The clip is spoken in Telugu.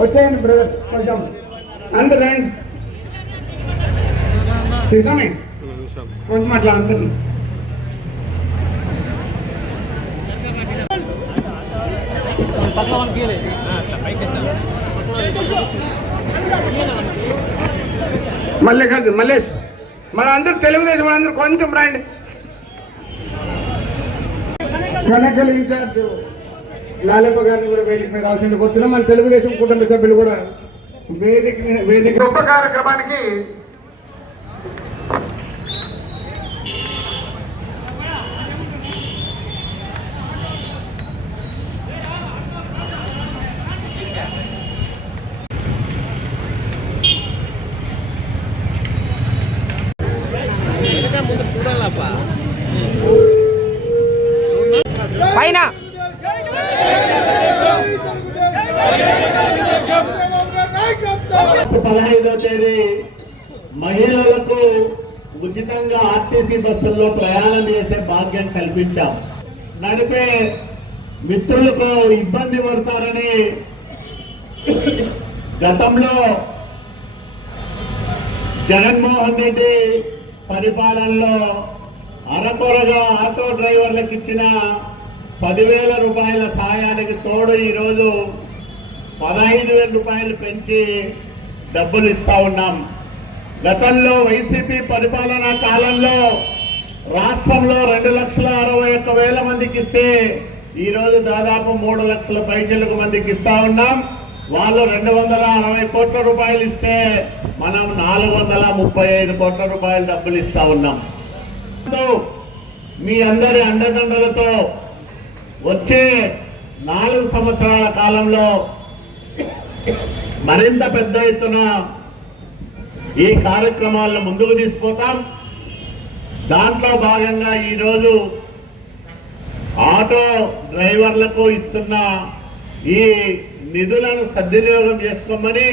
వచ్చేయండి బ్రదర్, కొంచెం అందరు రండి. నిజమే కొంచెం అట్లా అందరు మల్లేష్ మన అందరూ తెలుగుదేశం వాళ్ళందరూ కొంచెం రండి. కనకల్ ఇన్ఛార్జ్ లాలప్ప గారిని కూడా వేదిక మీద రావాల్సింది కూర్చున్నాం. మన తెలుగుదేశం కుటుంబ సభ్యులు కూడా వేదిక గొప్ప కార్యక్రమానికి పైన 15వ తేదీ మహిళలకు ఉచితంగా ఆర్టీసీ బస్సుల్లో ప్రయాణం చేసే భాగ్యం కల్పించాం. నడిపే మిత్రులకు ఇబ్బంది పడతారని గతంలో జగన్మోహన్ రెడ్డి పరిపాలనలో అరకొరగా ఆటో డ్రైవర్లకు ఇచ్చిన 10,000 రూపాయల సాయానికి తోడు ఈరోజు 15,000 రూపాయలు పెంచి డబ్బులు ఇస్తా ఉన్నాం. గతంలో వైసీపీ పరిపాలనా కాలంలో రాష్ట్రంలో 2,61,000 మందికి ఇస్తే ఈరోజు దాదాపు 3 లక్షల పైచలకు మందికి ఇస్తా ఉన్నాం. వాళ్ళు 260 కోట్ల రూపాయలు ఇస్తే మనం 435 కోట్ల రూపాయల డబ్బులు ఇస్తా ఉన్నాం. మీ అందరి అండదండలతో వచ్చే 4 సంవత్సరాల కాలంలో మరింత పెద్ద ఎత్తున ఈ కార్యక్రమాలను ముందుకు తీసుకుపోతాం. దాంట్లో భాగంగా ఈరోజు ఆటో డ్రైవర్లకు ఇస్తున్న ఈ నిధులను సద్వినియోగం చేసుకోమని